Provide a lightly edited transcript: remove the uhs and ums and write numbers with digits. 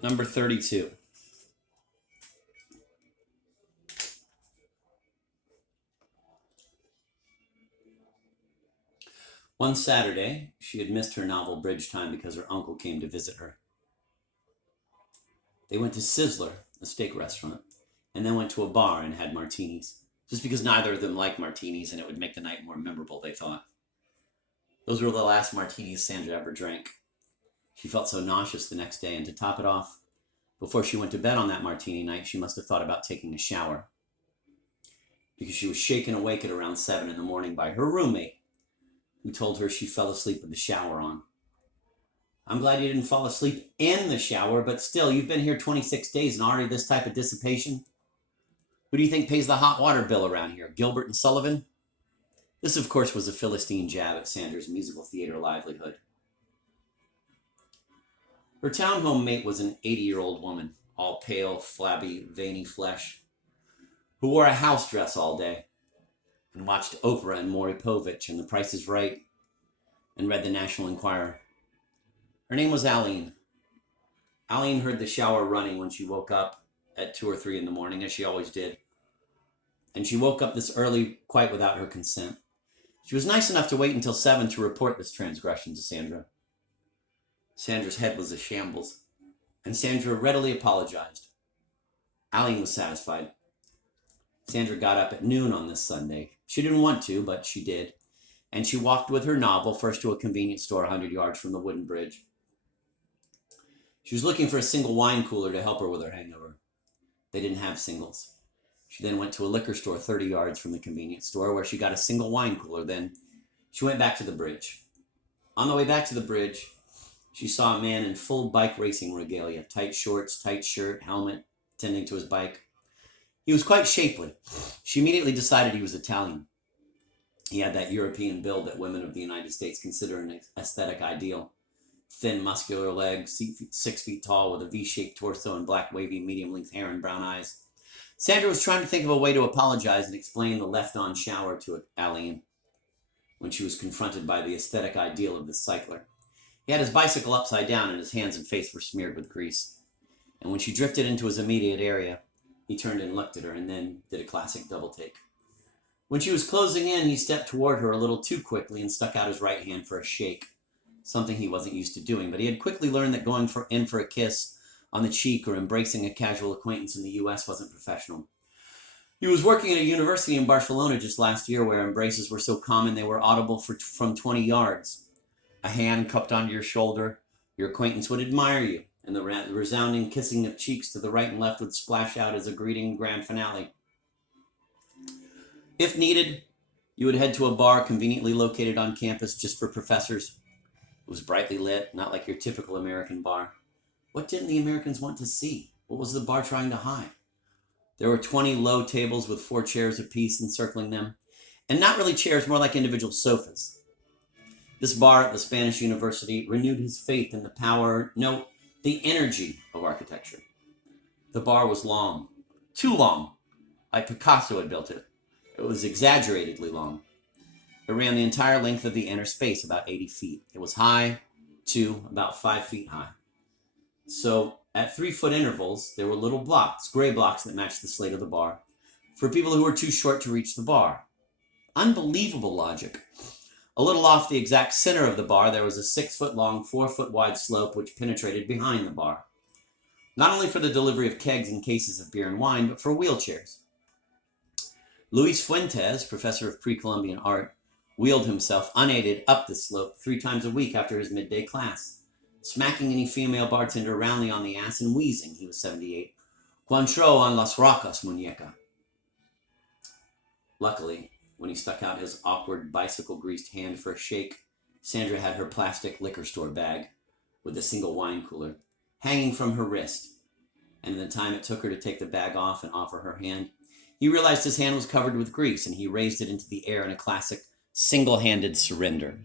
Number 32. One Saturday, she had missed her novel bridge time because her uncle came to visit her. They went to Sizzler, a steak restaurant, and then went to a bar and had martinis, just because neither of them liked martinis and it would make the night more memorable, they thought. Those were the last martinis Sandra ever drank. She felt so nauseous the next day, and to top it off, before she went to bed on that martini night, she must have thought about taking a shower, because she was shaken awake at around 7 in the morning by her roommate, who told her she fell asleep with the shower on. I'm glad you didn't fall asleep in the shower, but still, you've been here 26 days and already this type of dissipation? Who do you think pays the hot water bill around here, Gilbert and Sullivan? This, of course, was a Philistine jab at Sandra's musical theater livelihood. Her townhome mate was an 80-year-old woman, all pale, flabby, veiny flesh, who wore a house dress all day and watched Oprah and Maury Povich and The Price is Right and read the National Enquirer. Her name was Aline. Aline heard the shower running when she woke up at 2 or 3 in the morning, as she always did. And she woke up this early quite without her consent. She was nice enough to wait until 7 to report this transgression to Sandra. Sandra's head was a shambles, and Sandra readily apologized. Aline was satisfied. Sandra got up at noon on this Sunday. She didn't want to, but she did. And she walked with her novel first to a convenience store 100 yards from the wooden bridge. She was looking for a single wine cooler to help her with her hangover. They didn't have singles. She then went to a liquor store 30 yards from the convenience store where she got a single wine cooler. Then she went back to the bridge. On the way back to the bridge, she saw a man in full bike racing regalia, tight shorts, tight shirt, helmet, tending to his bike. He was quite shapely. She immediately decided he was Italian. He had that European build that women of the United States consider an aesthetic ideal. Thin, muscular legs, 6 feet tall, with a V-shaped torso and black, wavy, medium-length hair and brown eyes. Sandra was trying to think of a way to apologize and explain the left-on shower to Aline when she was confronted by the aesthetic ideal of this cycler. He had his bicycle upside down and his hands and face were smeared with grease. And when she drifted into his immediate area, he turned and looked at her and then did a classic double take. When she was closing in, he stepped toward her a little too quickly and stuck out his right hand for a shake, something he wasn't used to doing, but he had quickly learned that going in for a kiss on the cheek or embracing a casual acquaintance in the U.S. wasn't professional. He was working at a university in Barcelona just last year where embraces were so common they were audible from 20 yards. A hand cupped onto your shoulder, your acquaintance would admire you, and the resounding kissing of cheeks to the right and left would splash out as a greeting grand finale. If needed, you would head to a bar conveniently located on campus just for professors. It was brightly lit, not like your typical American bar. What didn't the Americans want to see? What was the bar trying to hide? There were 20 low tables with 4 chairs apiece encircling them, and not really chairs, more like individual sofas. This bar at the Spanish University renewed his faith in the power, no, the energy of architecture. The bar was long, too long, like Picasso had built it. It was exaggeratedly long. It ran the entire length of the inner space, about 80 feet. It was high, too, about 5 feet high. So, at 3-foot intervals, there were little blocks, gray blocks that matched the slate of the bar, for people who were too short to reach the bar. Unbelievable logic. A little off the exact center of the bar, there was a 6-foot-long, 4-foot-wide slope which penetrated behind the bar. Not only for the delivery of kegs and cases of beer and wine, but for wheelchairs. Luis Fuentes, professor of pre-Columbian art, wheeled himself unaided up the slope 3 times a week after his midday class, smacking any female bartender roundly on the ass and wheezing, he was 78, "Cuancho en las rocas, muñeca." Luckily, when he stuck out his awkward bicycle-greased hand for a shake, Sandra had her plastic liquor store bag with a single wine cooler hanging from her wrist, and in the time it took her to take the bag off and offer her hand, he realized his hand was covered with grease, and he raised it into the air in a classic single-handed surrender.